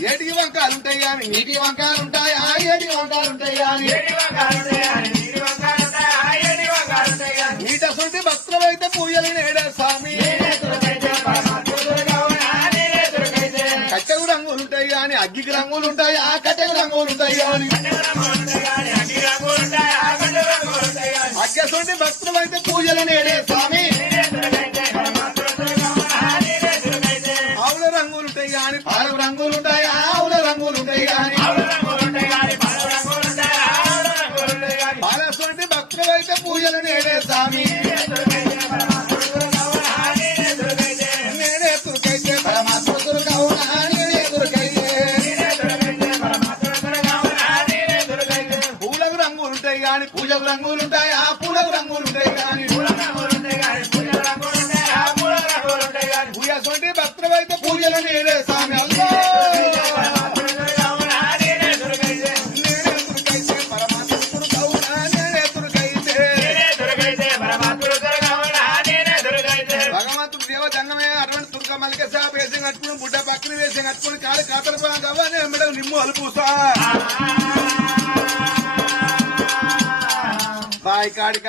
అగ్గి వంకాలు ఉంటాయా నీటి వంకాలు ఉంటాయా వంకాలు పూజలు స్వామి. కట్టెలు రంగులు ఉంటాయి కానీ రంగులు ఉంటాయి? ఆ కట్టెలు రంగులు ఉంటాయి కానీ? అగ్గ అయితే పూజలు నేడే స్వామి. నేనే తురుకైతే పరమాత్మ తురుకవునా నేనే తురుకైతే పూలకు రంగులుంటాయి గాని పూజకు రంగులుంటాయి ఆ పూలకు భగవంతుడు దేవ దండమే అటువంటి తుర్క మల్లిక సాప వేసం కట్టుకుని బుడ్డ పక్కన వేసం కట్టుకుని కాలు కాతల పొలం కావాలి ఎమ్మడే నిమ్ము అలుపుసా బాయ్ కాడికి